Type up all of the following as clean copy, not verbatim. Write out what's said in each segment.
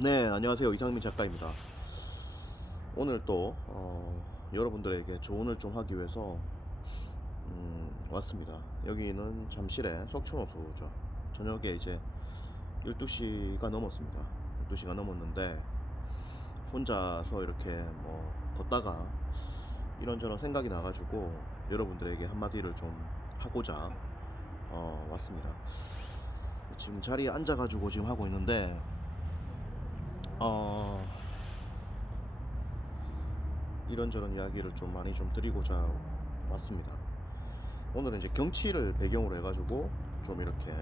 네, 안녕하세요. 이상민 작가입니다. 오늘 또 여러분들에게 조언을 좀 하기 위해서 왔습니다. 여기는 잠실의 석촌호수죠. 저녁에 이제 12시가 넘었습니다. 12시가 넘었는데 혼자서 이렇게 뭐 걷다가 이런저런 생각이 나가지고 여러분들에게 한마디를 좀 하고자 왔습니다. 지금 자리에 앉아가지고 지금 하고 있는데 어, 이런저런 이야기를 좀 많이 좀 드리고자 왔습니다. 오늘은 이제 경치를 배경으로 해가지고 좀 이렇게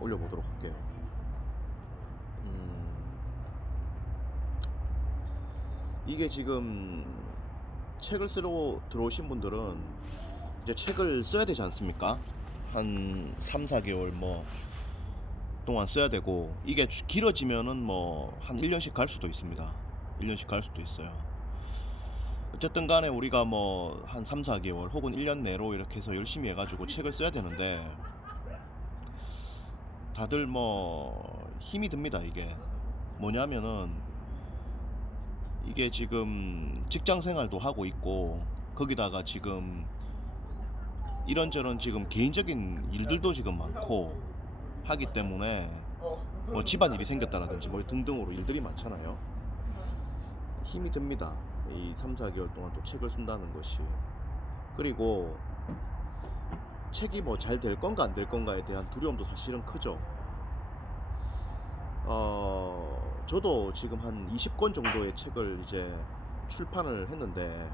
올려보도록 할게요. 이게 지금 책을 쓰러 들어오신 분들은 이제 책을 써야 되지 않습니까? 한 3, 4개월 뭐 동안 써야 되고, 이게 길어지면은 뭐 한 1년씩 갈 수도 있습니다. 1년씩 갈 수도 있어요. 어쨌든 간에 우리가 뭐 한 3, 4개월 혹은 1년 내로 이렇게 해서 열심히 해가지고 책을 써야 되는데, 다들 뭐 힘이 듭니다. 이게 뭐냐면은, 이게 지금 직장 생활도 하고 있고, 거기다가 지금 이런저런 지금 개인적인 일들도 지금 많고 하기 때문에, 뭐 집안일이 생겼다라든지 뭐 등등으로 일들이 많잖아요. 힘이 듭니다. 이 3, 4개월 동안 또 책을 쓴다는 것이. 그리고 책이 뭐 잘 될 건가 안 될 건가에 대한 두려움도 사실은 크죠. 저도 지금 한 20권 정도의 책을 이제 출판을 했는데,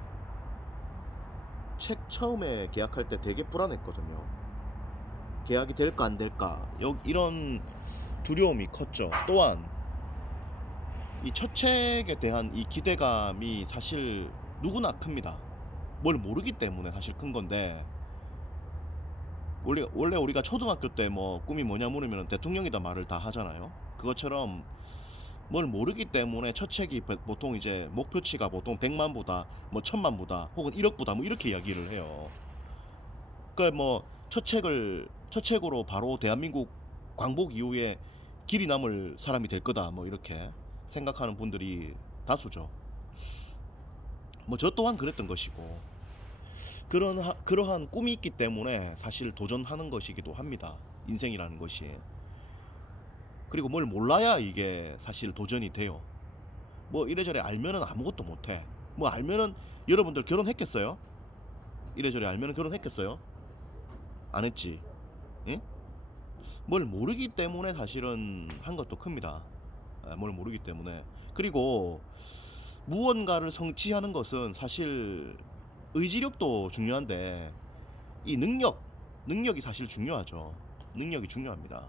책 처음에 계약할 때 되게 불안했거든요. 계약이 될까 안 될까, 이런 두려움이 컸죠. 또한 이 첫 책에 대한 이 기대감이 사실 누구나 큽니다. 뭘 모르기 때문에 사실 큰 건데, 원래 우리가 초등학교 때 뭐 꿈이 뭐냐 물으면 대통령이다 말을 다 하잖아요. 그것처럼 뭘 모르기 때문에 첫 책이 보통 이제 목표치가 보통 100만보다 뭐 1000만보다 혹은 1억보다 뭐 이렇게 이야기를 해요. 그러니까 뭐 첫 책으로 바로 대한민국 광복 이후에 길이 남을 사람이 될 거다 뭐 이렇게 생각하는 분들이 다수죠. 뭐 저 또한 그랬던 것이고, 그러한 꿈이 있기 때문에 사실 도전하는 것이기도 합니다. 인생이라는 것이. 그리고 뭘 몰라야 이게 사실 도전이 돼요. 뭐 이래저래 알면은 아무것도 못해. 뭐 알면은, 여러분들 결혼했겠어요? 이래저래 알면은 결혼했겠어요? 안 했지. 예? 뭘 모르기 때문에 사실은 한 것도 큽니다. 뭘 모르기 때문에. 그리고 무언가를 성취하는 것은 사실 의지력도 중요한데, 이 능력이 사실 중요하죠. 능력이 중요합니다.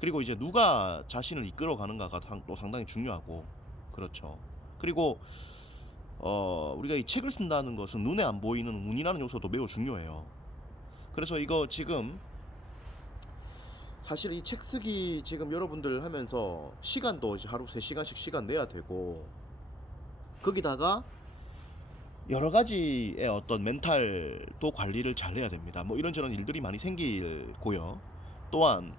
그리고 이제 누가 자신을 이끌어 가는가가 또 상당히 중요하고, 그렇죠. 그리고 우리가 이 책을 쓴다는 것은 눈에 안 보이는 운이라는 요소도 매우 중요해요. 그래서 이거 지금 사실 이 책 쓰기 지금 여러분들 하면서 시간도 이제 하루 3시간씩 시간 내야 되고, 거기다가 여러 가지의 어떤 멘탈도 관리를 잘 해야 됩니다. 뭐 이런저런 일들이 많이 생기고요. 또한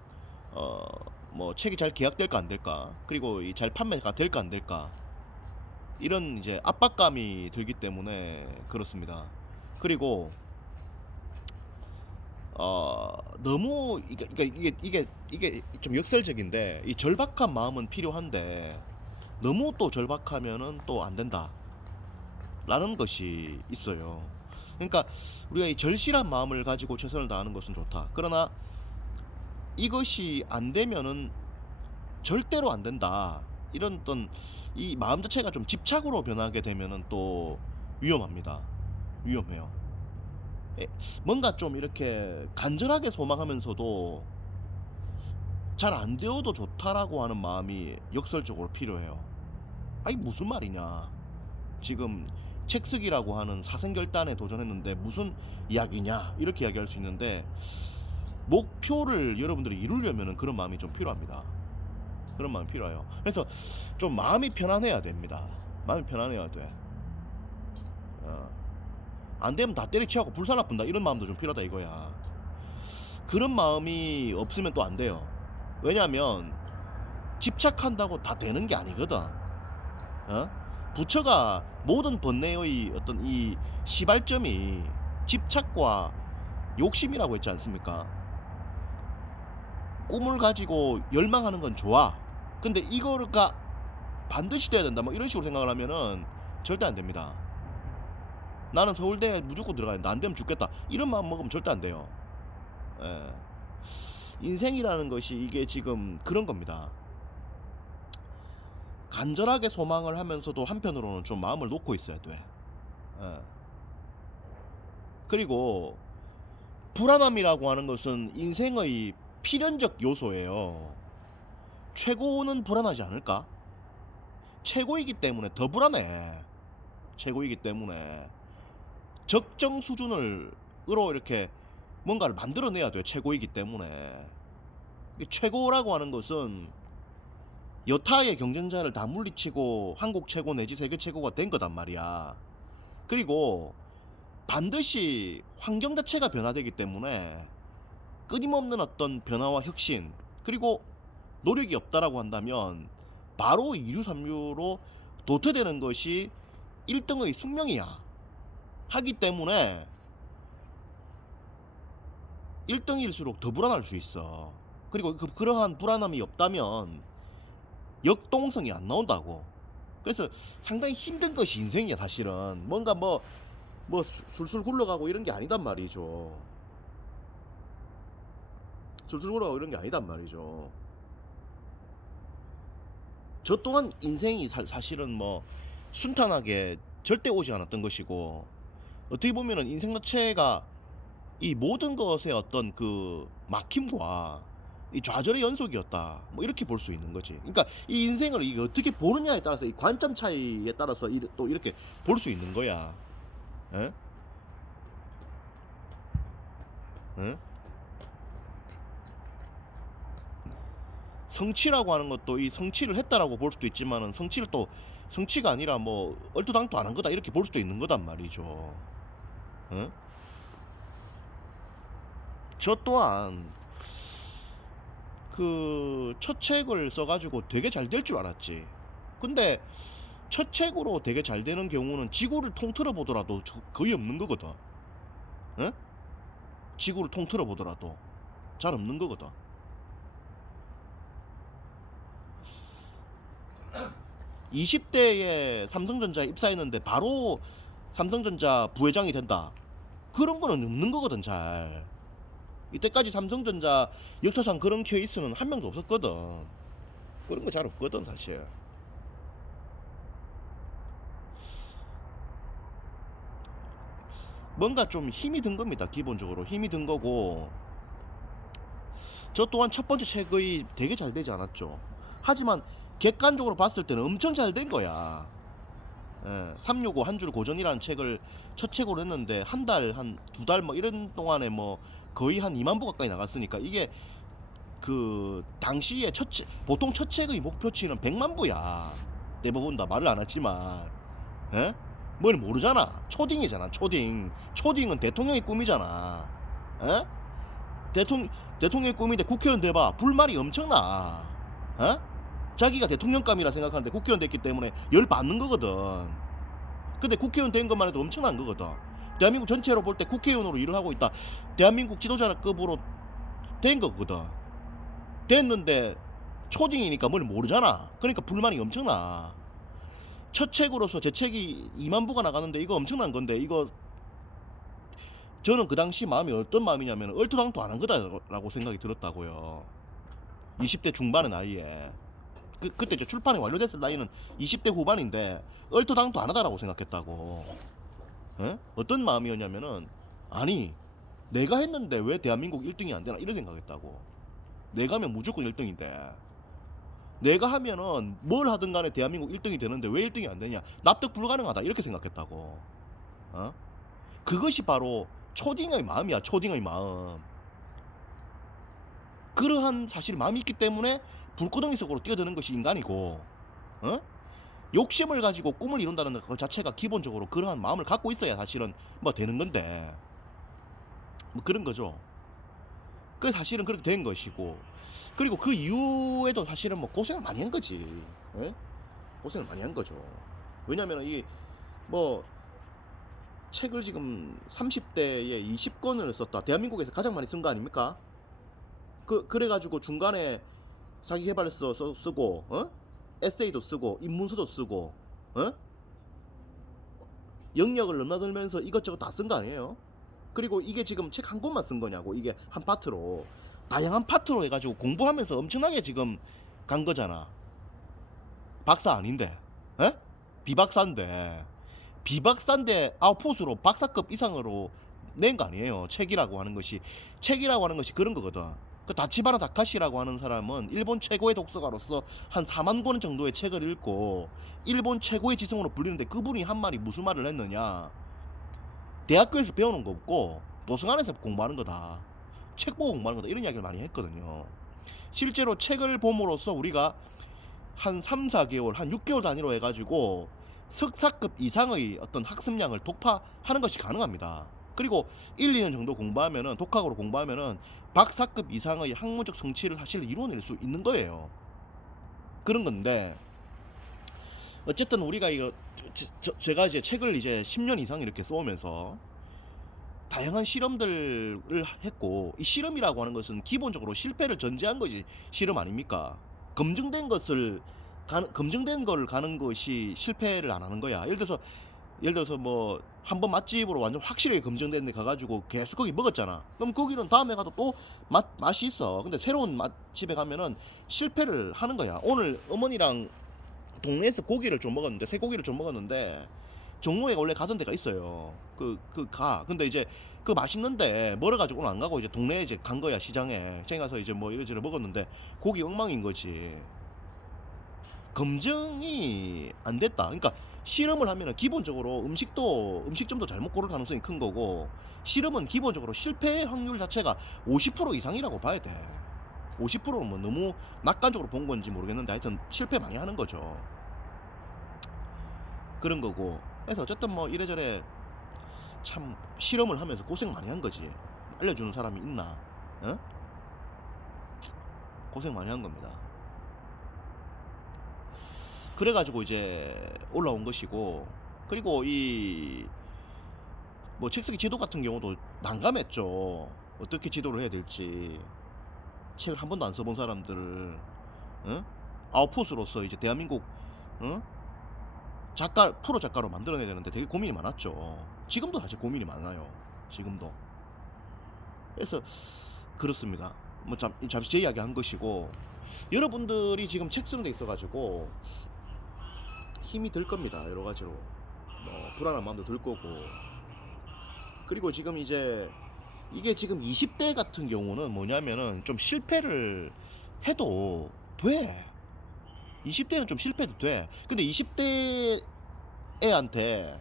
어 뭐 책이 잘 계약될까 안 될까, 그리고 이 잘 판매가 될까 안 될까, 이런 이제 압박감이 들기 때문에 그렇습니다. 그리고 너무 이게 좀 역설적인데, 이 절박한 마음은 필요한데 너무 또 절박하면은 또 안 된다 라는 것이 있어요. 그러니까 우리가 이 절실한 마음을 가지고 최선을 다하는 것은 좋다. 그러나 이것이 안 되면은 절대로 안 된다, 이런 어떤 이 마음 자체가 좀 집착으로 변하게 되면은 또 위험합니다. 위험해요. 예, 뭔가 좀 이렇게 간절하게 소망하면서도 잘 안 되어도 좋다라고 하는 마음이 역설적으로 필요해요. 아니 무슨 말이냐, 지금 책 쓰기라고 하는 사생결단에 도전했는데 무슨 이야기냐, 이렇게 이야기할 수 있는데, 목표를 여러분들이 이루려면 그런 마음이 좀 필요합니다. 그런 마음이 필요해요. 그래서 좀 마음이 편안해야 됩니다. 마음이 편안해야 돼. 어. 안 되면 다 때려치우고 불살라푼다 이런 마음도 좀 필요하다 이거야. 그런 마음이 없으면 또 안 돼요. 왜냐하면 집착한다고 다 되는 게 아니거든. 어? 부처가 모든 번뇌의 어떤 이 시발점이 집착과 욕심이라고 했지 않습니까? 꿈을 가지고 열망하는 건 좋아. 근데 이거가 반드시 돼야 된다. 뭐 이런 식으로 생각을 하면은 절대 안 됩니다. 나는 서울대에 무조건 들어가야 된다. 안 되면 죽겠다. 이런 마음 먹으면 절대 안 돼요. 예. 인생이라는 것이 이게 지금 그런 겁니다. 간절하게 소망을 하면서도 한편으로는 좀 마음을 놓고 있어야 돼. 예. 그리고 불안함이라고 하는 것은 인생의 필연적 요소예요. 최고는 불안하지 않을까? 최고이기 때문에 더 불안해. 최고이기 때문에 적정 수준으로 이렇게 뭔가를 만들어내야 돼. 최고이기 때문에. 최고라고 하는 것은 여타의 경쟁자를 다 물리치고 한국 최고 내지 세계 최고가 된 거단 말이야. 그리고 반드시 환경 자체가 변화되기 때문에 끊임없는 어떤 변화와 혁신, 그리고 노력이 없다라고 한다면 바로 2류 3류로 도태되는 것이 1등의 숙명이야. 하기 때문에 1등일수록 더 불안할 수 있어. 그리고 그러한 불안함이 없다면 역동성이 안 나온다고. 그래서 상당히 힘든 것이 인생이야. 사실은 뭔가 뭐 술술 굴러가고 이런 게 아니단 말이죠. 술술 굴러가고 이런 게 아니단 말이죠. 저 또한 인생이 사실은 뭐 순탄하게 절대 오지 않았던 것이고, 어떻게 보면은 인생 자체가 이 모든 것의 어떤 그 막힘과 이 좌절의 연속이었다. 뭐 이렇게 볼 수 있는 거지. 그러니까 이 인생을 이게 어떻게 보느냐에 따라서 이 관점 차이에 따라서 또 이렇게 볼 수 있는 거야. 에? 에? 성취라고 하는 것도 이 성취를 했다라고 볼 수도 있지만은 성취를 또 성취가 아니라 뭐 얼토당토 안 한 거다 이렇게 볼 수도 있는 거단 말이죠. 에? 저 또한 그 첫 책을 써가지고 되게 잘 될 줄 알았지. 근데 첫 책으로 되게 잘 되는 경우는 지구를 통틀어 보더라도 거의 없는 거거든. 에? 지구를 통틀어 보더라도 잘 없는 거거든. 20대에 삼성전자에 입사했는데 바로 삼성전자 부회장이 된다. 그런 거는 없는 거거든, 잘. 이때까지 삼성전자 역사상 그런 케이스는 한 명도 없었거든. 그런 거 잘 없거든, 사실. 뭔가 좀 힘이 든 겁니다, 기본적으로. 힘이 든 거고, 저 또한 첫 번째 책이 되게 잘 되지 않았죠. 하지만 객관적으로 봤을 때는 엄청 잘 된 거야. 365 한 줄 고전이라는 책을 첫 책으로 했는데 한 달, 한 두 달 뭐 이런 동안에 뭐 거의 한 2만 부 가까이 나갔으니까 이게 그 당시에 보통 첫 책의 목표치는 100만 부야. 대부분 다 말을 안 했지만, 에? 뭘 모르잖아. 초딩이잖아. 초딩은 대통령의 꿈이잖아. 에? 대통령의 꿈인데 국회의원 돼봐. 불만이 엄청나. 에? 자기가 대통령감이라 생각하는데 국회의원 됐기 때문에 열 받는 거거든. 근데 국회의원 된 것만 해도 엄청난 거거든. 대한민국 전체로 볼 때 국회의원으로 일을 하고 있다. 대한민국 지도자급으로 된 거거든. 됐는데 초딩이니까 뭘 모르잖아. 그러니까 불만이 엄청나. 첫 책으로서 제 책이 2만 부가 나가는데 이거 엄청난 건데, 이거 저는 그 당시 마음이 어떤 마음이냐면 얼토당토 안 한 거다라고 생각이 들었다고요. 20대 중반의 나이에. 그때 저 출판이 완료됐을 나이는 20대 후반인데 얼토당토 안 하다라고 생각했다고. 에? 어떤 마음이었냐면은, 아니 내가 했는데 왜 대한민국 1등이 안 되나 이런 생각했다고. 내가 하면 무조건 1등인데, 내가 하면은 뭘 하든 간에 대한민국 1등이 되는데 왜 1등이 안 되냐, 납득 불가능하다 이렇게 생각했다고. 어? 그것이 바로 초딩의 마음이야. 초딩의 마음. 그러한 사실 마음이 있기 때문에 불구덩이 속으로 뛰어드는 것이 인간이고, 어? 욕심을 가지고 꿈을 이룬다는 것 자체가 기본적으로 그러한 마음을 갖고 있어야 사실은 뭐 되는 건데, 뭐 그런 거죠. 그 사실은 그렇게 된 것이고, 그리고 그 이후에도 사실은 뭐 고생을 많이 한 거지. 예? 고생을 많이 한 거죠. 왜냐면 이 뭐 책을 지금 30대에 20권을 썼다. 대한민국에서 가장 많이 쓴 거 아닙니까? 그래가지고 중간에 자기 개발서 쓰고, 에세이도 쓰고, 입문서도 쓰고, 어? 영역을 넘나들면서 이것저것 다 쓴 거 아니에요? 그리고 이게 지금 책 한 권만 쓴 거냐고. 이게 한 파트로 다양한 파트로 해가지고 공부하면서 엄청나게 지금 간 거잖아. 박사 아닌데, 에? 비박사인데 아웃풋으로 박사급 이상으로 낸 거 아니에요. 책이라고 하는 것이 그런 거거든. 그 다치바나 다카시라고 하는 사람은 일본 최고의 독서가로서 한 4만 권 정도의 책을 읽고 일본 최고의 지성으로 불리는데, 그분이 한 말이 무슨 말을 했느냐. 대학교에서 배우는 거 없고 도서관에서 공부하는 거다. 책 보고 공부하는 거다. 이런 이야기를 많이 했거든요. 실제로 책을 봄으로써 우리가 한 3, 4개월, 한 6개월 단위로 해가지고 석사급 이상의 어떤 학습량을 독파하는 것이 가능합니다. 그리고 1, 2년 정도 공부하면은, 독학으로 공부하면은 박사급 이상의 학문적 성취를 사실 이뤄낼 수 있는 거예요. 그런 건데, 어쨌든 우리가 이거 제가 이제 책을 이제 10년 이상 이렇게 써오면서 다양한 실험들을 했고, 이 실험이라고 하는 것은 기본적으로 실패를 전제한 것이 실험 아닙니까? 검증된 거를 가는 것이 실패를 안 하는 거야. 예를 들어서 뭐 한 번 맛집으로 완전 확실하게 검증된 데 가가지고 계속 거기 먹었잖아. 그럼 거기는 다음에 가도 또 맛이 있어. 근데 새로운 맛집에 가면은 실패를 하는 거야. 오늘 어머니랑 동네에서 고기를 좀 먹었는데, 쇠고기를 좀 먹었는데, 종로에 원래 가던 데가 있어요. 근데 이제 그 맛있는데 멀어가지고 오늘 안 가고 이제 동네에 이제 간 거야. 시장에 가서 이제 뭐 이래저래 먹었는데 고기 엉망인 거지. 검증이 안 됐다. 그러니까 실험을 하면은 기본적으로 음식점도 잘못 고를 가능성이 큰 거고, 실험은 기본적으로 실패 확률 자체가 50% 이상이라고 봐야 돼. 50%는 뭐 너무 낙관적으로 본 건지 모르겠는데, 하여튼 실패 많이 하는 거죠. 그런 거고. 그래서 어쨌든 뭐 이래저래 참 실험을 하면서 고생 많이 한 거지. 알려주는 사람이 있나? 어? 고생 많이 한 겁니다. 그래가지고 이제 올라온 것이고, 그리고 이 뭐 책쓰기 지도 같은 경우도 난감했죠. 어떻게 지도를 해야 될지. 책을 한 번도 안 써본 사람들을, 어? 아웃풋으로서 이제 대한민국, 어? 프로 작가로 만들어내야 되는데 되게 고민이 많았죠. 지금도 사실 고민이 많아요. 지금도. 그래서 그렇습니다. 뭐 잠시 제 이야기 한 것이고, 여러분들이 지금 책 쓰는 데 있어가지고 힘이 들 겁니다. 여러 가지로 뭐 불안한 마음도 들 거고. 그리고 지금 이제 이게 지금 20대 같은 경우는 뭐냐면은 좀 실패를 해도 돼. 20대는 좀 실패도 돼. 근데 20대 애한테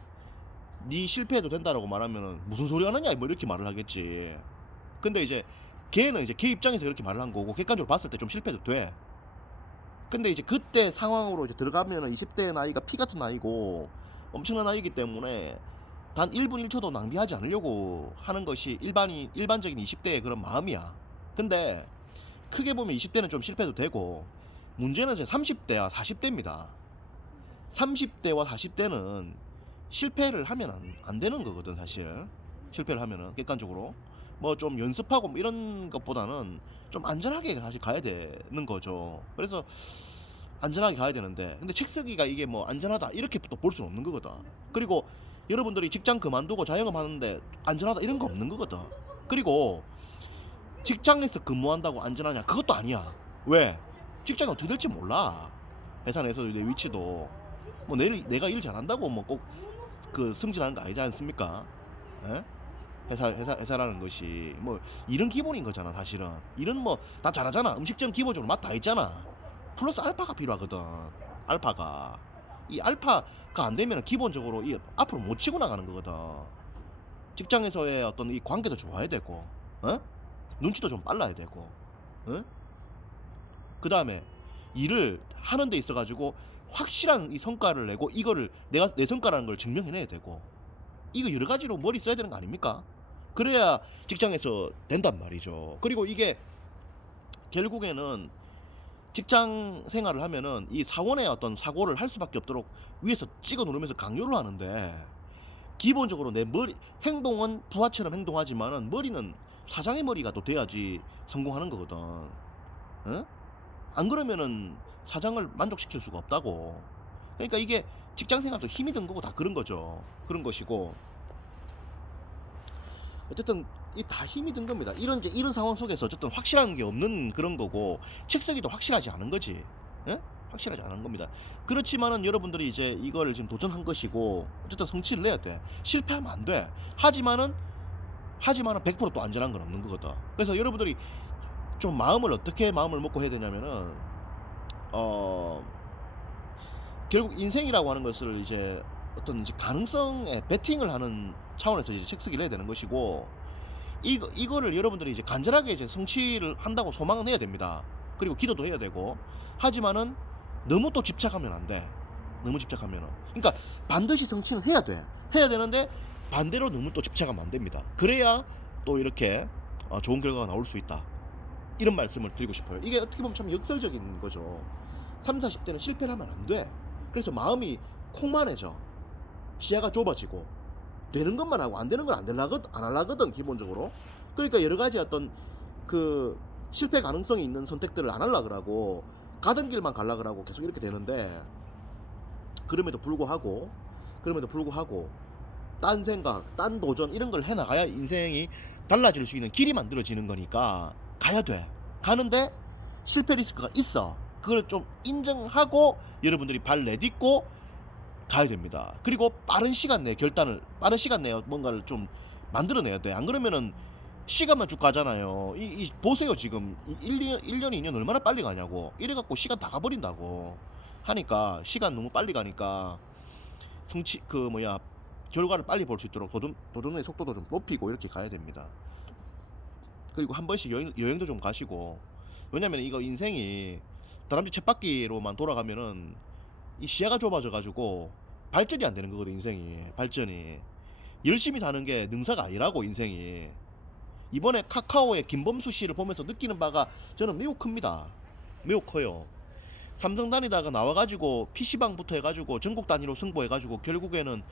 네 실패해도 된다라고 말하면은 무슨 소리 하느냐 뭐 이렇게 말을 하겠지. 근데 이제 걔는 이제 걔 입장에서 그렇게 말을 한 거고, 객관적으로 봤을 때 좀 실패도 돼. 근데 이제 그때 상황으로 이제 들어가면은 20대 나이가 피 같은 나이고 엄청난 나이기 때문에 단 1분 1초도 낭비하지 않으려고 하는 것이 일반적인 20대의 그런 마음이야. 근데 크게 보면 20대는 좀 실패도 되고, 문제는 이제 30대와 40대입니다. 30대와 40대는 실패를 하면 안 되는 거거든, 사실. 실패를 하면은, 객관적으로. 뭐 좀 연습하고 뭐 이런 것보다는 좀 안전하게 사실 가야 되는 거죠. 그래서 안전하게 가야 되는데, 근데 책 쓰기가 이게 뭐 안전하다 이렇게 또 볼 수는 없는 거거든. 그리고 여러분들이 직장 그만두고 자영업 하는데 안전하다 이런 거 없는 거거든. 그리고 직장에서 근무한다고 안전하냐? 그것도 아니야. 왜? 직장이 어떻게 될지 몰라. 회사 내에서 내 위치도 뭐 내가 일 잘한다고 뭐 꼭 그 승진하는 거 아니지 않습니까? 에? 회사라는 것이 뭐 일은 기본인 거잖아. 사실은 일은 뭐 다 잘하잖아. 음식점 기본적으로 맛 다 있잖아. 플러스 알파가 필요하거든. 알파가 이 알파가 안 되면 기본적으로 이 앞으로 못 치고 나가는 거거든. 직장에서의 어떤 이 관계도 좋아야 되고, 눈치도 좀 빨라야 되고, 그 다음에 일을 하는 데 있어 가지고 확실한 이 성과를 내고, 이거를 내가 내 성과라는 걸 증명해내야 되고, 이거 여러 가지로 머리 써야 되는 거 아닙니까? 그래야 직장에서 된단 말이죠. 그리고 이게 결국에는 직장 생활을 하면은 이 사원의 어떤 사고를 할 수밖에 없도록 위에서 찍어 누르면서 강요를 하는데, 기본적으로 내 머리 행동은 부하처럼 행동하지만은 머리는 사장의 머리가 또 돼야지 성공하는 거거든. 응? 안 그러면은 사장을 만족시킬 수가 없다고. 그러니까 이게 직장 생활도 힘이 든 거고 다 그런 거죠. 그런 것이고, 어쨌든 이 다 힘이 든 겁니다. 이런 상황 속에서 어쨌든 확실한 게 없는 그런 거고, 책쓰기도 확실하지 않은 거지. 예? 확실하지 않은 겁니다. 그렇지만은 여러분들이 이제 이걸 지금 도전한 것이고, 어쨌든 성취를 내야 돼. 실패하면 안 돼. 하지만은 100%또 안전한 건 없는 거거든. 그래서 여러분들이 좀 어떻게 마음을 먹고 해야 되냐면은, 어 결국 인생이라고 하는 것을 이제 어떤 이제 가능성에 베팅을 하는 차원에서 이제 책쓰기를 해야 되는 것이고, 이거를 여러분들이 이제 간절하게 이제 성취를 한다고 소망은 해야 됩니다. 그리고 기도도 해야 되고. 하지만은 너무 또 집착하면 안 돼. 너무 집착하면은. 그러니까 반드시 성취는 해야 돼. 해야 되는데 반대로 너무 또 집착하면 안 됩니다. 그래야 또 이렇게 좋은 결과가 나올 수 있다. 이런 말씀을 드리고 싶어요. 이게 어떻게 보면 참 역설적인 거죠. 3, 40대는 실패를 하면 안 돼. 그래서 마음이 콩만해져. 시야가 좁아지고 되는 것만 하고 안 되는 건 안 하려거든 기본적으로. 그러니까 여러 가지 어떤 그 실패 가능성이 있는 선택들을 안 하려고 그러고 가던 길만 가려고 그러고 계속 이렇게 되는데, 그럼에도 불구하고 딴 생각, 딴 도전 이런 걸 해나가야 인생이 달라질 수 있는 길이 만들어지는 거니까 가야 돼. 가는데 실패 리스크가 있어. 그걸 좀 인정하고 여러분들이 발 내딛고 가야 됩니다. 그리고 빠른 시간 내에 뭔가를 좀 만들어내야 돼. 안 그러면은 시간만 쭉 가잖아요. 보세요. 지금 1년, 2년 얼마나 빨리 가냐고. 이래갖고 시간 다 가버린다고 하니까, 시간 너무 빨리 가니까 결과를 빨리 볼 수 있도록 도전의 속도도 좀 높이고 이렇게 가야 됩니다. 그리고 한 번씩 여행도 좀 가시고. 왜냐면 이거 인생이 다람쥐 쳇바퀴로만 돌아가면은 이 시야가 좁아져 가지고 발전이 안 되는 거거든. 인생이 발전이 열심히 사는 게 능사가 아니라고. 인생이 이번에 카카오의 김범수 씨를 보면서 느끼는 바가 저는 매우 큽니다. 매우 커요. 삼성 다니다가 나와가지고 PC방부터 해가지고 전국 단위로 승부해가지고 결국에는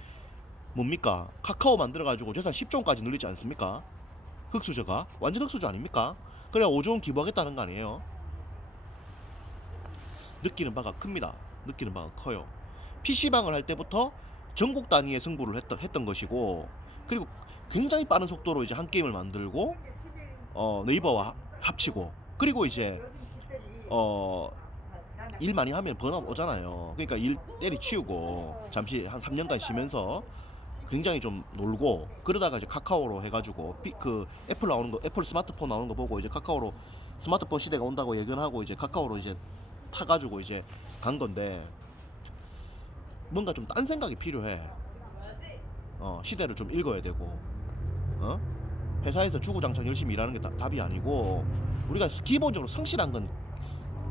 뭡니까? 카카오 만들어가지고 재산 10조원까지 늘리지 않습니까? 흑수저가 완전 흑수저 아닙니까? 그래야 5조원 기부하겠다는 거 아니에요? 느끼는 바가 큽니다. 느끼는 바가 커요. PC방을 할 때부터 전국 단위의 승부를 했던 것이고, 그리고 굉장히 빠른 속도로 이제 한 게임을 만들고 네이버와 합치고, 그리고 이제 일 많이 하면 번아웃 오잖아요. 그러니까 일 때리치우고 잠시 한 3년간 쉬면서 굉장히 좀 놀고, 그러다가 이제 카카오로 해가지고 그 애플 스마트폰 나오는 거 보고 이제 카카오로 스마트폰 시대가 온다고 예견하고 이제 카카오로 이제 타가지고 이제 간 건데, 뭔가 좀 딴 생각이 필요해. 시대를 좀 읽어야 되고, 회사에서 주구장창 열심히 일하는 게 답이 아니고, 우리가 기본적으로 성실한 건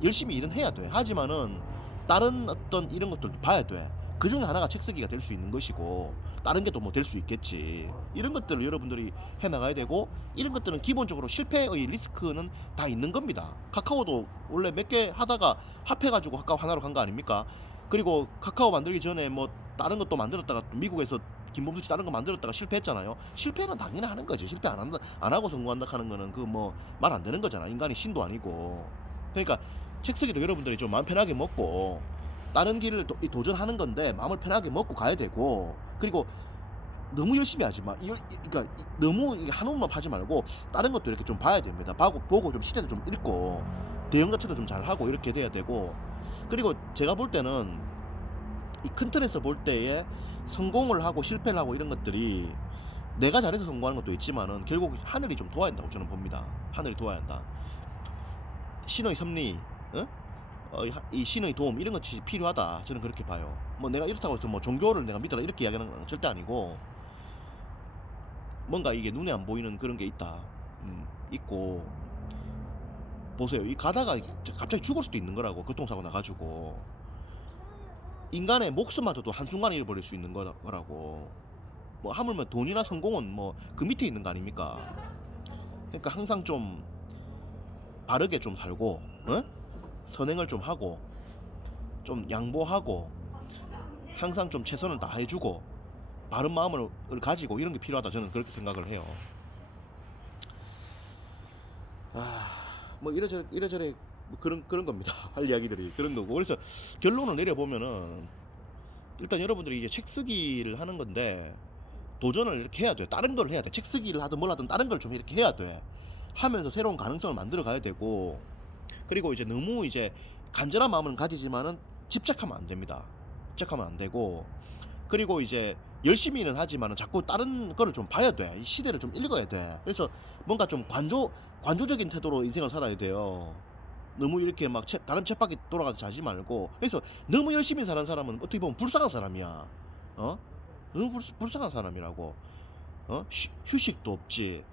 열심히 일은 해야 돼. 하지만은 다른 어떤 이런 것들도 봐야 돼. 그 중에 하나가 책쓰기가 될 수 있는 것이고, 다른 게 또 뭐 될 수 있겠지. 이런 것들을 여러분들이 해나가야 되고, 이런 것들은 기본적으로 실패의 리스크는 다 있는 겁니다. 카카오도 원래 몇 개 하다가 합해가지고 카카오 하나로 간 거 아닙니까? 그리고 카카오 만들기 전에 뭐 다른 것도 만들었다가 또 미국에서 김범수 씨 다른 거 만들었다가 실패했잖아요. 실패는 당연히 하는 거지. 실패 안 하고 성공한다 하는 거는 그 뭐 말 안 되는 거잖아. 인간이 신도 아니고. 그러니까 책쓰기도 여러분들이 좀 마음 편하게 먹고, 다른 길을 도전하는 건데 마음을 편하게 먹고 가야 되고, 그리고 너무 열심히 하지 마. 그러니까 너무 한없만 하지 말고 다른 것도 이렇게 좀 봐야 됩니다. 보고 좀 시대도 좀 읽고 대응 자체도 좀 잘 하고 이렇게 돼야 되고. 그리고 제가 볼 때는 이 큰 틀에서 볼 때에 성공을 하고 실패를 하고 이런 것들이 내가 잘해서 성공하는 것도 있지만은 결국 하늘이 좀 도와야 한다고 저는 봅니다. 하늘이 도와야 한다. 신의 섭리, 이 신의 도움 이런 것이 필요하다. 저는 그렇게 봐요. 뭐 내가 이렇다고 해서 뭐 종교를 내가 믿어라 이렇게 이야기하는 건 절대 아니고, 뭔가 이게 눈에 안 보이는 그런 게 있다. 있고, 보세요. 이 가다가 갑자기 죽을 수도 있는 거라고. 교통사고 나가지고 인간의 목숨마저도 한순간에 잃어버릴 수 있는 거라고. 뭐 하물며 돈이나 성공은 뭐 그 밑에 있는 거 아닙니까? 그러니까 항상 좀 바르게 좀 살고, 어? 선행을 좀 하고, 좀 양보하고, 항상 좀 최선을 다해주고, 바른 마음을 가지고 이런 게 필요하다. 저는 그렇게 생각을 해요. 뭐 이래저래 뭐 그런 겁니다. 할 이야기들이 그런 거고. 그래서 결론을 내려보면은 일단 여러분들이 이제 책 쓰기를 하는 건데 도전을 이렇게 해야 돼. 다른 걸 해야 돼. 책 쓰기를 하든 뭘 하든 다른 걸 좀 이렇게 해야 돼. 하면서 새로운 가능성을 만들어 가야 되고, 그리고 이제 너무 이제 간절한 마음은 가지지만은 집착하면 안 됩니다. 집착하면 안 되고, 그리고 이제 열심히는 하지만은 자꾸 다른 거를 좀 봐야 돼. 이 시대를 좀 읽어야 돼. 그래서 뭔가 좀 관조적인 태도로 인생을 살아야 돼요. 너무 이렇게 막 다른 쳇바퀴 돌아가서 자지 말고. 그래서 너무 열심히 사는 사람은 어떻게 보면 불쌍한 사람이야. 어? 너무 불쌍한 사람이라고. 휴식도 없지.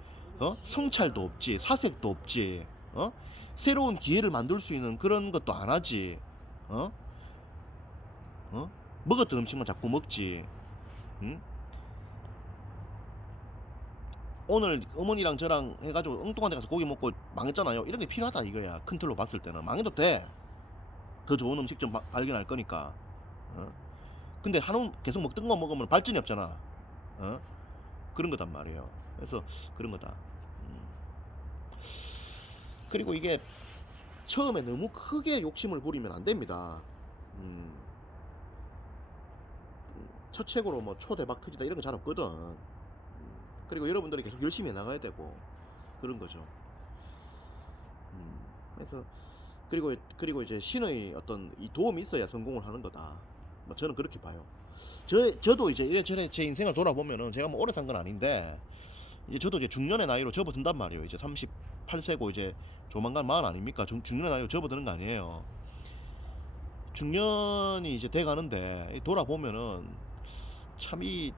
성찰도 없지. 사색도 없지. 새로운 기회를 만들 수 있는 그런 것도 안 하지. 어? 어? 먹었던 음식만 자꾸 먹지. 응? 오늘 어머니랑 저랑 해가지고 엉뚱한 데 가서 고기 먹고 망했잖아요. 이런 게 필요하다 이거야. 큰 틀로 봤을 때는 망해도 돼. 더 좋은 음식 좀 발견할 거니까. 어? 근데 한우 계속 먹던 거 먹으면 발전이 없잖아. 어? 그런 거단 말이에요. 그래서 그런 거다. 그리고 이게 처음에 너무 크게 욕심을 부리면 안 됩니다. 음, 첫 책으로 뭐 초대박 터지다 이런 거 잘 없거든. 그리고 여러분들이 계속 열심히 해 나가야 되고 그런 거죠. 그래서 그리고 이제 신의 어떤 이 도움이 있어야 성공을 하는 거다. 뭐 저는 그렇게 봐요. 저도 이제 이래저래 제 인생을 돌아보면은 제가 뭐 오래 산 건 아닌데 이제 저도 이제 중년의 나이로 접어든단 말이에요. 이제 38세고 이제 조만간 40 아닙니까? 중년의 나이로 접어드는 거 아니에요. 중년이 이제 돼 가는데 돌아보면은 참 이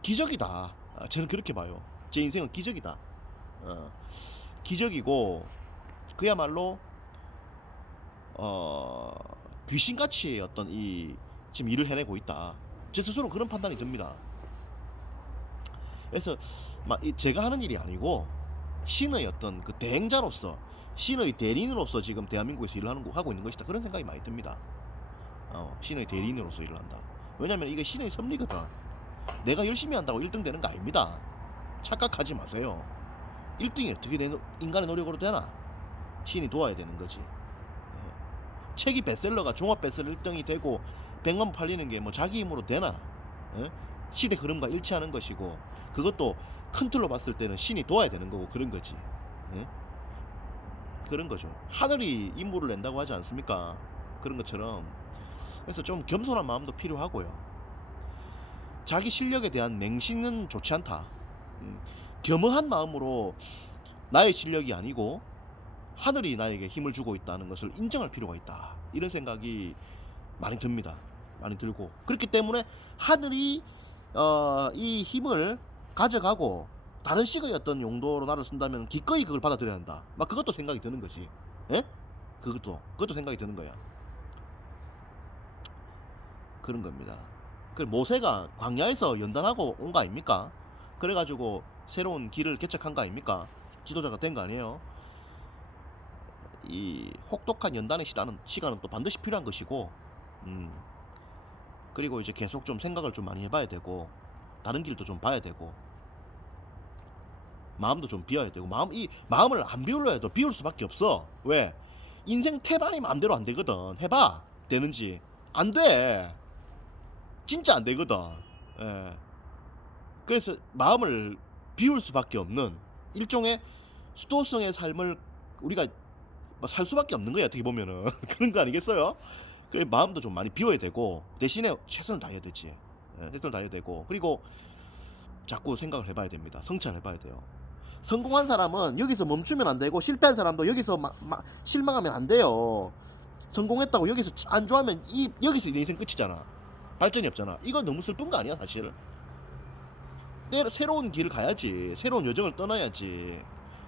기적이다. 저는 그렇게 봐요. 제 인생은 기적이다. 어, 기적이고 그야말로 어, 귀신같이 어떤 이 지금 일을 해내고 있다. 제 스스로 그런 판단이 듭니다. 그래서 막 제가 하는 일이 아니고 신의 어떤 그 대행자로서 신의 대리인으로서 지금 대한민국에서 일을 하고 있는 것이다. 그런 생각이 많이 듭니다. 신의 대리인으로서 일을 한다. 왜냐면 이게 신의 섭리거든. 내가 열심히 한다고 1등 되는 거 아닙니다. 착각하지 마세요. 1등이 어떻게 인간의 노력으로 되나? 신이 도와야 되는 거지. 책이 베스트셀러가 종합 베스트셀러 1등이 되고 100만 부 팔리는 게 뭐 자기 힘으로 되나? 시대 흐름과 일치하는 것이고 그것도 큰 틀로 봤을 때는 신이 도와야 되는 거고 그런 거지. 그런 거죠. 하늘이 인물을 낸다고 하지 않습니까? 그런 것처럼. 그래서 좀 겸손한 마음도 필요하고요. 자기 실력에 대한 맹신은 좋지 않다. 겸허한 마음으로 나의 실력이 아니고 하늘이 나에게 힘을 주고 있다는 것을 인정할 필요가 있다. 이런 생각이 많이 듭니다. 많이 들고 그렇기 때문에 하늘이 이 힘을 가져가고 다른 식의 어떤 용도로 나를 쓴다면 기꺼이 그걸 받아들여야 한다. 막 그것도 생각이 드는 거지. 예? 그것도 생각이 드는 거야. 그런 겁니다. 그 모세가 광야에서 연단하고 온 거 아닙니까? 그래가지고 새로운 길을 개척한 거 아닙니까? 지도자가 된 거 아니에요? 이 혹독한 연단의 시간은 또 반드시 필요한 것이고, 그리고 이제 계속 좀 생각을 좀 많이 해봐야 되고, 다른 길도 좀 봐야 되고, 마음도 좀 비워야 되고, 마음을 안 비울려 해도 비울 수밖에 없어. 왜? 인생 태반이 마음대로 안 되거든. 해봐. 되는지. 안 돼. 진짜 안 되거든. 예. 그래서 마음을 비울 수밖에 없는 일종의 수도성의 삶을 우리가 살 수밖에 없는 거야. 어떻게 보면은 그런 거 아니겠어요? 그 마음도 좀 많이 비워야 되고 대신에 최선을 다해야 되지. 예, 최선을 다해야 되고 그리고 자꾸 생각을 해봐야 됩니다. 성찰해봐야 돼요. 성공한 사람은 여기서 멈추면 안 되고 실패한 사람도 여기서 실망하면 안 돼요. 성공했다고 여기서 안 좋아하면 여기서 내 인생 끝이잖아. 발전이 없잖아. 이거 너무 슬픈 거 아니야 사실? 새로운 길을 가야지. 새로운 여정을 떠나야지.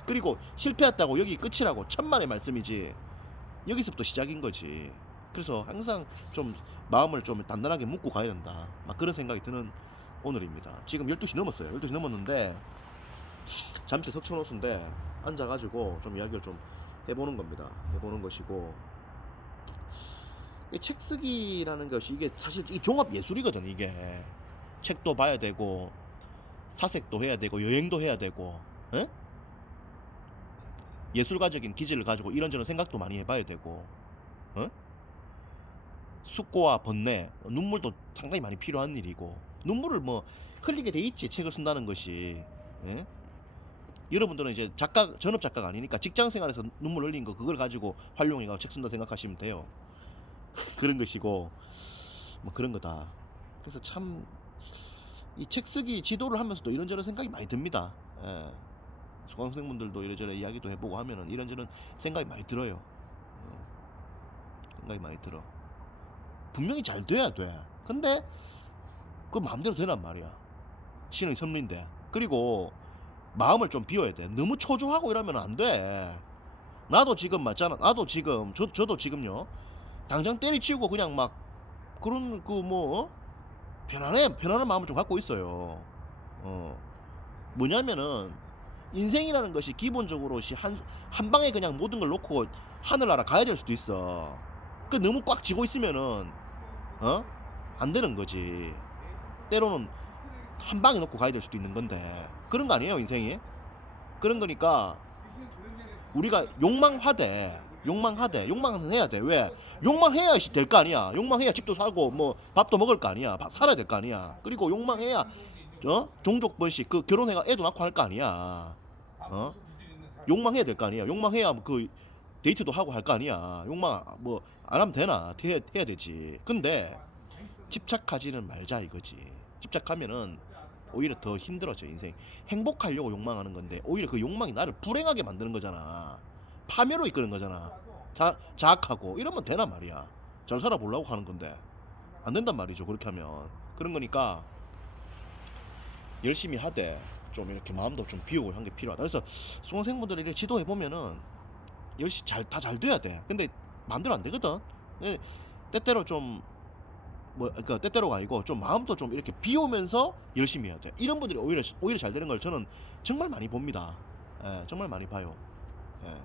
그리고 실패했다고 여기 끝이라고 천만의 말씀이지. 여기서부터 시작인 거지. 그래서 항상 좀 마음을 좀 단단하게 묶고 가야 된다. 막 그런 생각이 드는 오늘입니다. 지금 12시 넘었어요. 12시 넘었는데 잠시 석촌호수인데 앉아가지고 좀 이야기를 좀 해보는 겁니다. 해보는 것이고, 책 쓰기라는 것이 이게 사실 이 종합 예술이거든. 이게 책도 봐야 되고 사색도 해야 되고 여행도 해야 되고, 에? 예술가적인 기질을 가지고 이런저런 생각도 많이 해봐야 되고, 어? 숙고와 번뇌, 눈물도 상당히 많이 필요한 일이고, 눈물을 뭐 흘리게 돼 있지, 책을 쓴다는 것이. 예? 여러분들은 이제 전업 작가가 아니니까 직장 생활에서 눈물 흘린 거 그걸 가지고 활용해가 책 쓴다 생각하시면 돼요. 그런 것이고, 뭐 그런 거다. 그래서 참 이 책 쓰기 지도를 하면서도 이런저런 생각이 많이 듭니다. 예. 수강생분들도 이런저런 이야기도 해보고 하면은 이런저런 생각이 많이 들어요. 생각이 많이 들어. 분명히 잘 돼야 돼. 근데 그 마음대로 되란 말이야. 신의 섭리인데. 그리고 마음을 좀 비워야 돼. 너무 초조하고 이러면 안 돼. 나도 지금 맞잖아. 나도 지금 저도 지금요. 당장 때리치우고 그냥 막 그런 그 뭐 편안한 마음을 좀 갖고 있어요. 뭐냐면은 인생이라는 것이 기본적으로 한 방에 그냥 모든 걸 놓고 하늘나라 가야 될 수도 있어. 그 너무 꽉 쥐고 있으면은 안 되는 거지. 때로는 한 방에 놓고 가야 될 수도 있는 건데 그런 거 아니에요 인생이? 그런 거니까 우리가 욕망은 해야 돼. 왜? 욕망해야 될 거 아니야. 욕망해야 집도 사고 뭐 밥도 먹을 거 아니야. 살아야 될 거 아니야. 그리고 욕망해야 종족 번식 그 결혼해가 애도 낳고 할 거 아니야. 욕망해야 될 거 아니야. 욕망해야 그 데이트도 하고 할 거 아니야. 욕망 뭐 안 하면 되나? 해야 되지. 근데 집착하지는 말자 이거지. 집착하면은 오히려 더 힘들어져 인생. 행복하려고 욕망하는 건데 오히려 그 욕망이 나를 불행하게 만드는 거잖아. 파멸로 이끄는 거잖아. 자학하고 이러면 되나 말이야. 잘 살아보려고 하는 건데 안 된단 말이죠. 그렇게 하면. 그런 거니까 열심히 하되 좀 이렇게 마음도 좀 비우고 한 게 필요하다. 그래서 수강생분들이 이렇게 지도해 보면은 열심히 다 잘 돼야 돼. 근데 마음대로 안 되거든. 때때로 좀 그러니까 때때로가 아니고 좀 마음도 좀 이렇게 비우면서 열심히 해야 돼. 이런 분들이 오히려 잘 되는 걸 저는 정말 많이 봅니다. 정말 많이 봐요. 예.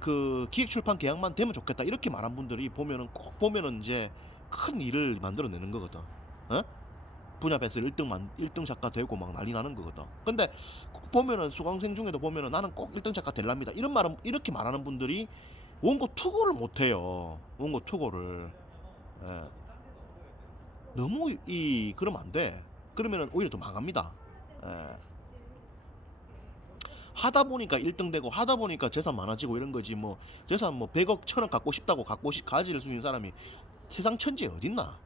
그 기획출판 계약만 되면 좋겠다 이렇게 말한 분들이 보면은 이제 큰 일을 만들어내는 거거든. 분야에서 1등 작가 되고 막 난리 나는 거거든. 근데 꼭 보면은 수강생 중에도 보면은 나는 꼭 1등 작가 될랍니다. 이렇게 말하는 분들이 원고 투고를 못 해요. 원고 투고를. 예. 너무 그러면 안 돼. 그러면은 오히려 더 망합니다. 예. 하다 보니까 1등 되고 하다 보니까 재산 많아지고 이런 거지. 뭐 재산 뭐 100억 1000억 갖고 싶다고 가질 수 있는 사람이 세상 천지에 어딨나?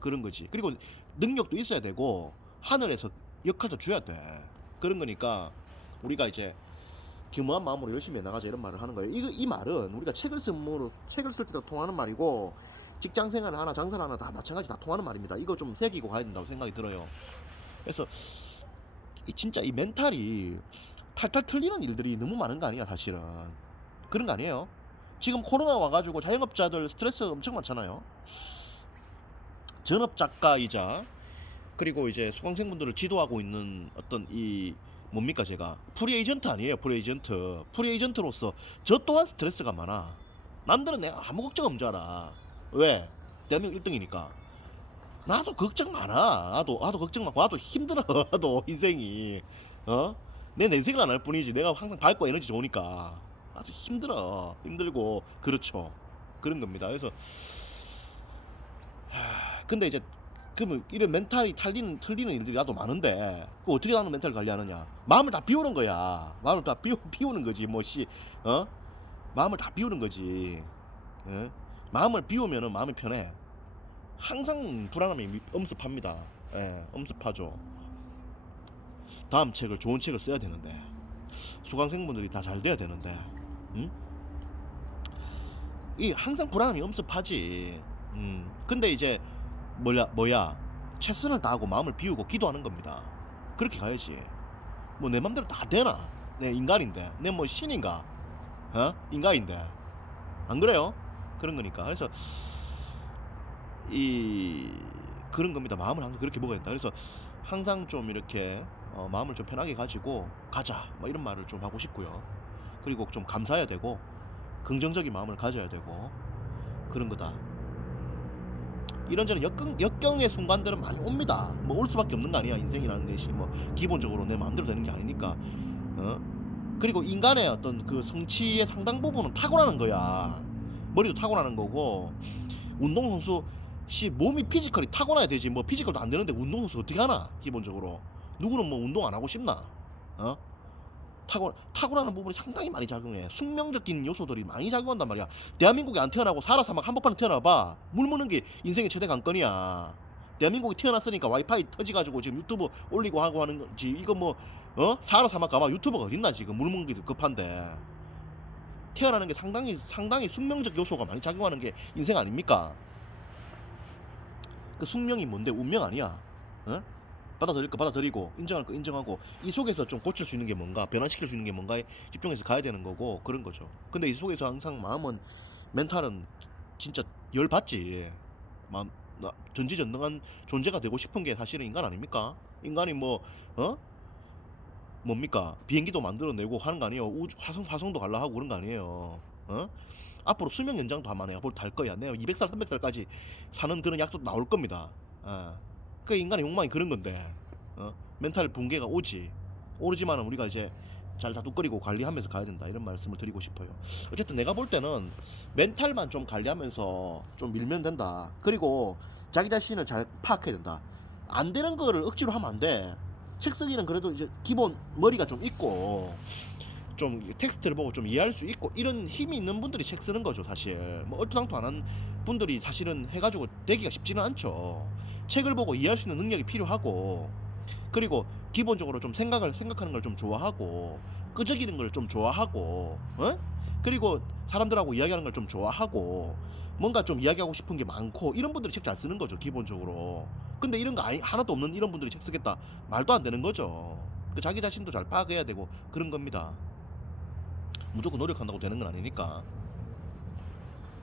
그런 거지. 그리고 능력도 있어야 되고 하늘에서 역할도 줘야 돼. 그런 거니까 우리가 이제 겸허한 마음으로 열심히 해나가자 이런 말을 하는 거예요. 이 말은 우리가 책을 쓸 때도 통하는 말이고 직장 생활 하나 장사를 하나 다 마찬가지 다 통하는 말입니다. 이거 좀 새기고 가야 된다고 생각이 들어요. 그래서 진짜 이 멘탈이 탈탈 틀리는 일들이 너무 많은 거 아니야 사실은. 그런 거 아니에요? 지금 코로나 와가지고 자영업자들 스트레스 엄청 많잖아요. 전업 작가이자 그리고 이제 수강생분들을 지도하고 있는 어떤 이 뭡니까 제가 프리에이전트 아니에요. 프리에이전트로서 저 또한 스트레스가 많아. 남들은 내가 아무 걱정 없는 줄 알아. 왜? 대한민국 1등이니까. 나도 걱정 많아. 나도 걱정 많고 나도 힘들어. 나도 인생이 내 내색을 안 할 뿐이지 내가 항상 밝고 에너지 좋으니까 나도 힘들고 그렇죠. 그런 겁니다. 그래서 근데 이제 그러면 이런 멘탈이 틀리는 일들이 나도 많은데 그 어떻게 나는 멘탈 관리하느냐? 마음을 다 비우는 거야. 마음을 다 비우는 거지. 마음을 다 비우는 거지. 마음을 비우면은 마음이 편해. 항상 불안함이 엄습합니다. 엄습하죠. 다음 책을 좋은 책을 써야 되는데 수강생분들이 다 잘 돼야 되는데 이 항상 불안함이 엄습하지. 근데 이제 뭐야 최선을 다하고 마음을 비우고 기도하는 겁니다. 그렇게 가야지. 뭐 내 맘대로 다 되나? 내 인간인데 내 뭐 신인가? 인간인데 안 그래요? 그런 거니까. 그래서 그런 겁니다. 마음을 항상 그렇게 먹어야 된다. 그래서 항상 좀 이렇게 마음을 좀 편하게 가지고 가자 뭐 이런 말을 좀 하고 싶고요. 그리고 좀 감사해야 되고 긍정적인 마음을 가져야 되고 그런 거다. 이런저런 역경의 순간들은 많이 옵니다. 뭐 올 수밖에 없는 거 아니야. 인생이라는 것이 뭐 기본적으로 내 마음대로 되는 게 아니니까. 그리고 인간의 어떤 그 성취의 상당 부분은 타고나는 거야. 머리도 타고나는 거고 운동선수 몸이 피지컬이 타고나야 되지. 뭐 피지컬도 안 되는데 운동선수 어떻게 하나? 기본적으로 누구는 뭐 운동 안 하고 싶나? 어? 타고나는 부분이 상당히 많이 작용해. 숙명적인 요소들이 많이 작용한단 말이야. 대한민국에 안 태어나고 살아서 막 한복판에 태어나봐. 물 무는 게 인생의 최대 관건이야. 대한민국에 태어났으니까 와이파이 터지가지고 지금 유튜브 올리고 하고 하는 거지. 이거 뭐 사하라 사막 가봐 유튜버가 어딨나 지금 물 무는 게 급한데. 태어나는 게 상당히 숙명적 요소가 많이 작용하는 게 인생 아닙니까? 그 숙명이 뭔데 운명 아니야? 어? 받아들일 거 받아들이고 인정할 거 인정하고 이 속에서 좀 고칠 수 있는 게 뭔가 변화시킬 수 있는 게 뭔가에 집중해서 가야 되는 거고 그런 거죠. 근데 이 속에서 항상 마음은 멘탈은 진짜 열 받지. 마음 전지전능한 존재가 되고 싶은 게 사실은 인간 아닙니까? 인간이 뭐 뭡니까? 비행기도 만들어내고 하는 거 아니에요? 화성도 갈라 하고 그런 거 아니에요? 앞으로 수명 연장도 아마 내가 달 거야. 내가 200살, 300살까지 사는 그런 약도 나올 겁니다. 그 인간의 욕망이 그런 건데, 멘탈 붕괴가 오르지만은 우리가 이제 잘 다독거리고 관리하면서 가야 된다 이런 말씀을 드리고 싶어요. 어쨌든 내가 볼 때는 멘탈만 좀 관리하면서 좀 밀면 된다. 그리고 자기 자신을 잘 파악해야 된다. 안 되는 거를 억지로 하면 안 돼. 책 쓰기는 그래도 이제 기본 머리가 좀 있고 좀 텍스트를 보고 좀 이해할 수 있고 이런 힘이 있는 분들이 책 쓰는 거죠. 사실 뭐 얼토당토 안 한 분들이 사실은 해가지고 되기가 쉽지는 않죠. 책을 보고 이해할 수 있는 능력이 필요하고 그리고 기본적으로 좀 생각하는 걸 좀 좋아하고 끄적이는 걸 좀 좋아하고 그리고 사람들하고 이야기하는 걸 좀 좋아하고 뭔가 좀 이야기하고 싶은 게 많고 이런 분들이 책 잘 쓰는 거죠. 기본적으로. 근데 이런 거 하나도 없는 이런 분들이 책 쓰겠다 말도 안 되는 거죠. 그 자기 자신도 잘 파악해야 되고 그런 겁니다. 무조건 노력한다고 되는 건 아니니까.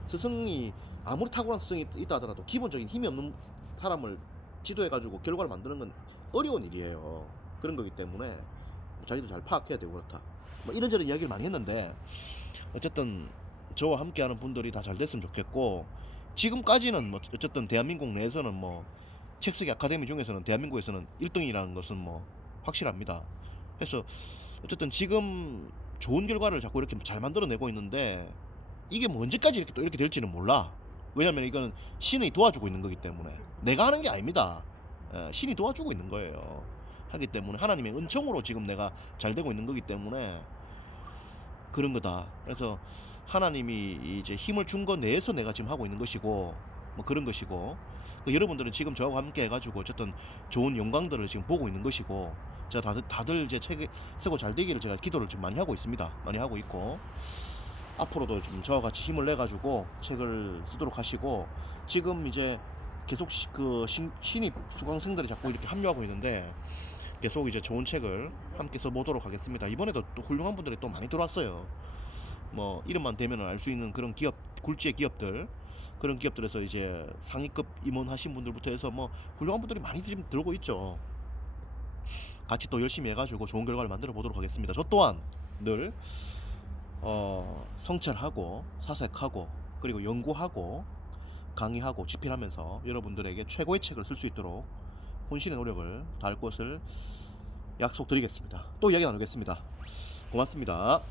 스승이 아무리 탁월한 스승이 있다 하더라도 기본적인 힘이 없는 사람을 지도해가지고 결과를 만드는 건 어려운 일이에요. 그런 거기 때문에 자기도 잘 파악해야 되고 그렇다. 뭐 이런저런 이야기를 많이 했는데 어쨌든 저와 함께하는 분들이 다 잘 됐으면 좋겠고 지금까지는 뭐 어쨌든 대한민국 내에서는 뭐 책쓰기 아카데미 중에서는 대한민국에서는 1등이라는 것은 뭐 확실합니다. 그래서 어쨌든 지금 좋은 결과를 자꾸 이렇게 잘 만들어내고 있는데 이게 뭐 언제까지 이렇게 또 이렇게 될지는 몰라. 왜냐면 이건 신이 도와주고 있는 거기 때문에 내가 하는 게 아닙니다. 신이 도와주고 있는 거예요. 하기 때문에 하나님의 은총으로 지금 내가 잘 되고 있는 거기 때문에 그런 거다. 그래서 하나님이 이제 힘을 준 거 내에서 내가 지금 하고 있는 것이고 뭐 그런 것이고 여러분들은 지금 저하고 함께 해가지고 어쨌든 좋은 영광들을 지금 보고 있는 것이고 제가 다들 이제 책 쓰고 잘 되기를 제가 기도를 좀 많이 하고 있습니다. 많이 하고 있고 앞으로도 좀 저와 같이 힘을 내 가지고 책을 쓰도록 하시고 지금 이제 계속 신입 수강생들이 자꾸 이렇게 합류하고 있는데 계속 이제 좋은 책을 함께 써보도록 하겠습니다. 이번에도 또 훌륭한 분들이 또 많이 들어왔어요. 뭐 이름만 대면 알 수 있는 그런 기업 굴지의 기업들 그런 기업들에서 이제 상위급 임원하신 분들부터 해서 뭐 훌륭한 분들이 많이 지금 들어오고 있죠. 같이 또 열심히 해가지고 좋은 결과를 만들어 보도록 하겠습니다. 저 또한 늘 성찰하고 사색하고 그리고 연구하고 강의하고 집필하면서 여러분들에게 최고의 책을 쓸 수 있도록 혼신의 노력을 다할 것을 약속드리겠습니다. 또 이야기 나누겠습니다. 고맙습니다.